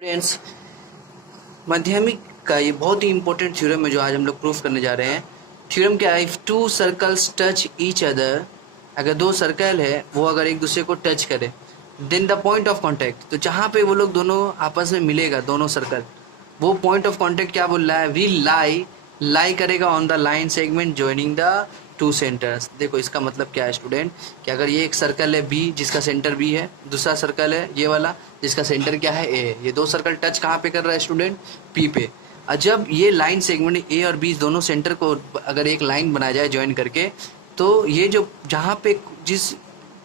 Friends, माध्यमिक का ये बहुत ही इंपॉर्टेंट थ्योरम है जो आज हम लोग प्रूफ करने जा रहे हैं। थ्योरम क्या है? If two circles touch each other, अगर दो सर्कल है वो अगर एक दूसरे को टच करे, then the point of contact, तो जहाँ पे वो लोग दोनों आपस में मिलेगा दोनों सर्कल, वो पॉइंट ऑफ कांटेक्ट क्या बोल रहा है? विल लाई करेगा on the line segment joining the two centres. देखो इसका मतलब क्या है स्टूडेंट, कि अगर ये एक सर्कल है बी जिसका सेंटर बी है, दूसरा सर्कल है ये वाला जिसका सेंटर क्या है ए, ये दो सर्कल टच कहाँ पे कर रहा है स्टूडेंट? पी पे। और जब ये लाइन सेगमेंट ए और बी दोनों सेंटर को अगर एक लाइन बनाया जाए ज्वाइन करके, तो ये जो जहाँ पे जिस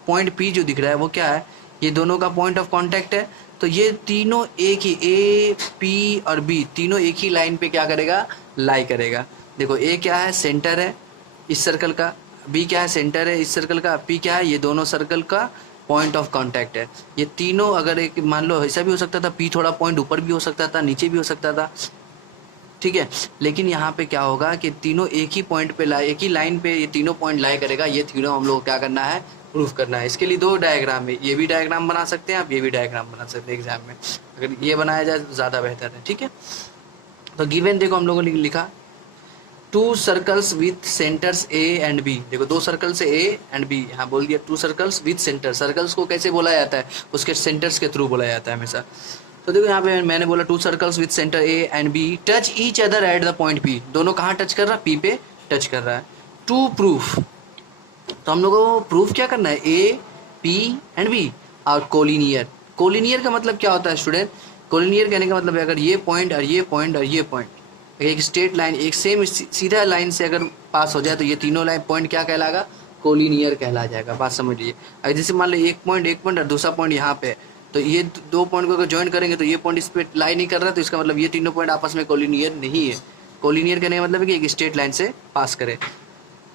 पॉइंट पी जो दिख रहा है वो क्या है? ये दोनों का पॉइंट ऑफ कांटेक्ट है। तो ये तीनों एक ही ए पी और बी तीनों एक ही लाइन पे क्या करेगा? लाई करेगा। देखो ए क्या है? सेंटर है इस सर्कल का, बी क्या है? सेंटर है इस सर्कल का, पी क्या है? ये दोनों सर्कल का पॉइंट ऑफ कांटेक्ट है। ये तीनों अगर एक मान लो ऐसा भी हो सकता था, पी थोड़ा पॉइंट ऊपर भी हो सकता था, नीचे भी हो सकता था, ठीक है। लेकिन यहाँ पे क्या होगा कि तीनों एक ही पॉइंट पे लाई, एक ही लाइन पे ये तीनों पॉइंट लाई करेगा। ये थ्योरम हम लोग को क्या करना है? प्रूफ करना है। इसके लिए दो डायग्राम है, ये भी डायग्राम बना सकते हैं आप, ये भी डायग्राम बना सकते हैं एग्जाम में। अगर ये बनाया जाए तो ज़्यादा बेहतर है, ठीक है। तो गिवन देखो हम लोगों ने लिखा two circles with centres A and B. देखो दो सर्कल्स है ए एंड बी, यहाँ बोल दिया to circles with centre. Circles को कैसे बोला जाता है? उसके सेंटर्स के थ्रू बोला जाता है हमेशा। तो देखो यहाँ पे मैंने बोला two circles with centre A and B touch each other at the point P. दोनों कहाँ टच कर रहा है? पी पे टच कर रहा है। टू प्रूफ, तो हम लोगों को प्रूफ क्या करना है? ए पी एंड बी और कोलिनियर। कोलिनियर का मतलब क्या होता है स्टूडेंट? कोलिनियर कहने का मतलब है अगर ये पॉइंट और ये पॉइंट और ये पॉइंट एक स्ट्रेट लाइन, एक सेम सीधा लाइन से अगर पास हो जाए तो ये तीनों लाइन पॉइंट क्या कहलाएगा? कोलिनियर कहला जाएगा। बात समझिए। अगर जैसे मान लो एक पॉइंट और दूसरा पॉइंट यहाँ पे, तो ये दो पॉइंट को अगर ज्वाइन करेंगे तो ये पॉइंट इस पे लाई नहीं कर रहा, तो इसका मतलब ये तीनों पॉइंट आपस में कोलिनियर नहीं है। कोलिनियर कहने का मतलब है कि एक स्ट्रेट लाइन से पास करे।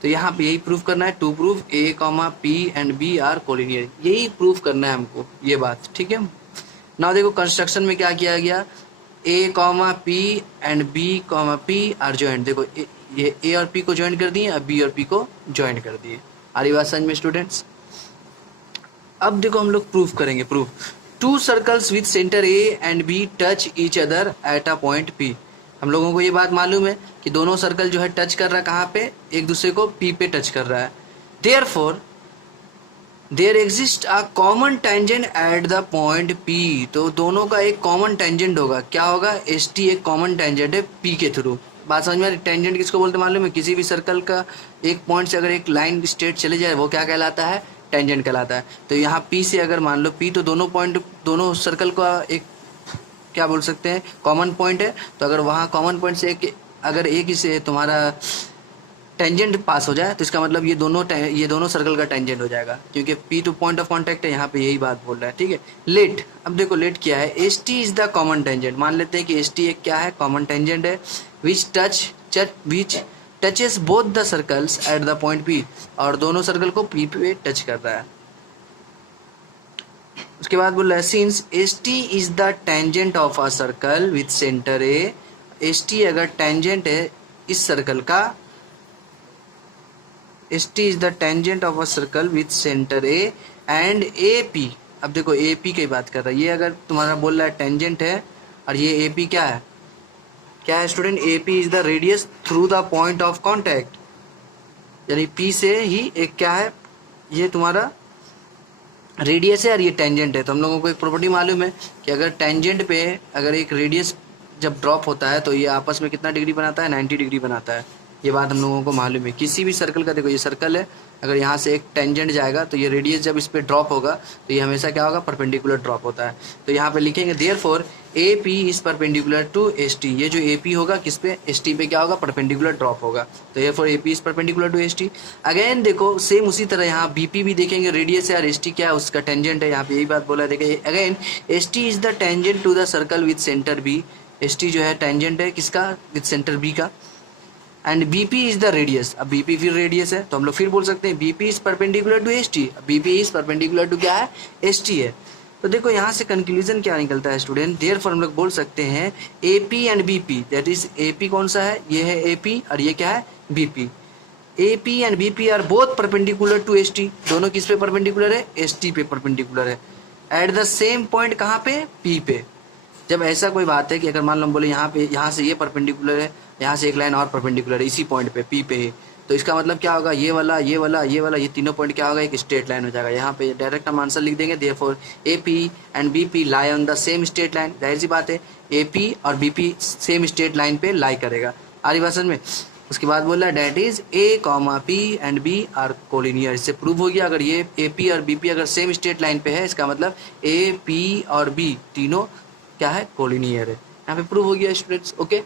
तो यहाँ पे यही प्रूफ करना है। To proof A comma P and B are collinear, यही प्रूफ करना है हमको, ये बात, ठीक है। ना देखो कंस्ट्रक्शन में क्या किया गया? A comma P and B comma P are joint. देखो ये ए और पी को ज्वाइन कर दिए और बी और पी को ज्वाइन कर दिए। आ रही बात समझ में स्टूडेंट्स? अब देखो हम लोग प्रूफ करेंगे। Proof two circles with centre A and B touch each other at a point P. हम लोगों को ये बात मालूम है कि दोनों सर्कल जो है टच कर रहा है कहाँ पे? एक दूसरे को पी पे टच कर रहा है। Therefore there exist a common tangent at the point P. तो दोनों का एक कॉमन टेंजेंट होगा। क्या होगा? एस टी एक कॉमन टेंजेंट है पी के थ्रू। बात समझ में आ रही? टेंजेंट किसको बोलते मालूम है? किसी भी सर्कल का एक पॉइंट से अगर एक लाइन स्ट्रेट चले जाए वो क्या कहलाता है? टेंजेंट कहलाता है। तो यहाँ पी से अगर मान लो पी, तो दोनों पॉइंट दोनों सर्कल का एक क्या बोल सकते हैं? कॉमन पॉइंट है। तो अगर वहाँ कॉमन पॉइंट से अगर एक ही से तुम्हारा टेंजेंट पास हो जाए तो इसका मतलब ये दोनों सर्कल का टेंजेंट हो जाएगा, क्योंकि P two point of contact है। यहाँ पे यही बात बोल रहा है, ठीक है। लेट, अब देखो लेट क्या है? S T is the common tangent. मान लेते हैं कि एस टी एक क्या है? कॉमन टेंजेंट है। विच touches both the circles eight the point P, और दोनों सर्कल को पी पे टच कर रहा है। उसके बाद बोल रहा है since S T is the tangent of a circle with centre A. S T अगर टेंजेंट है इस सर्कल का, S T is the tangent of a circle with centre A and A P. अब देखो ए पी की बात कर रहा है। ये अगर तुम्हारा बोल रहा है टेंजेंट है और ये ए पी क्या है? क्या है student? A P is the radius through the point of contact, यानी पी से ही एक क्या है? ये तुम्हारा रेडियस है और ये टेंजेंट है। तो हम लोगों को एक प्रॉपर्टी मालूम है कि अगर टेंजेंट पे अगर एक रेडियस जब ड्रॉप होता है तो ये आपस में कितना डिग्री बनाता है? 90 डिग्री बनाता है। ये बात हम लोगों को मालूम है। किसी भी सर्कल का देखो, ये सर्कल है, अगर यहाँ से एक टेंजेंट जाएगा तो ये रेडियस जब इस पर ड्रॉप होगा तो ये हमेशा क्या होगा? परपेंडिकुलर ड्रॉप होता है। तो यहाँ पे लिखेंगे therefore A P is perpendicular to S T. ये जो ए पी होगा किस पे? एस टी पे क्या होगा? परपेंडिकुलर ड्रॉप होगा। तो therefore A P is perpendicular to S T. Again देखो सेम उसी तरह यहाँ बी पी भी देखेंगे, रेडियस है और एस टी क्या है? उसका टेंजेंट है। यहाँ पे यही बात बोला है। देखिए again S T is the tangent to the circle with centre B. S T जो है टेंजेंट है किसका? विथ सेंटर बी का। And B P is the radius. अब बी पी फिर रेडियस है, तो हम लोग फिर बोल सकते हैं B P is perpendicular to S T. B P is perpendicular to क्या है? एस टी है। तो देखो यहाँ से कंक्लूजन क्या निकलता है स्टूडेंट? देयरफॉर हम लोग बोल सकते हैं A P and B P, that is A P कौन सा है? ये है ए पी और ये क्या है? B P. A P and B P are both perpendicular to S T. दोनों किस पे परपेंडिकुलर है? एस टी पे परपेंडिकुलर है। एट द सेम पॉइंट कहाँ पे? पी पे। जब ऐसा कोई बात है कि अगर मान लो हम बोले यहाँ पे, यहाँ से ये परपेंडिकुलर है, यहाँ से एक लाइन और परपेंडिकुलर है इसी पॉइंट पे पी पे है, तो इसका मतलब क्या होगा, ये वाला ये वाला ये वाला ये तीनों पॉइंट क्या होगा, एक स्ट्रेट लाइन हो जाएगा। यहाँ पे डायरेक्ट हम आंसर लिख देंगे, therefore A P and B P lie on the same straight line. जाहिर सी बात है ए पी और B P same straight line पे लाई करेगा। आ रही बात समझ में। उसके बाद बोल रहा है that is A comma P and B are collinear. इससे प्रूव हो गया अगर ये ए पी और बी पी अगर सेम स्ट्रेट लाइन पे है, इसका मतलब ए पी और बी तीनों क्या है, कोलिनियर है। यहाँ पे प्रूव हो गया स्टूडेंट्स। ओके।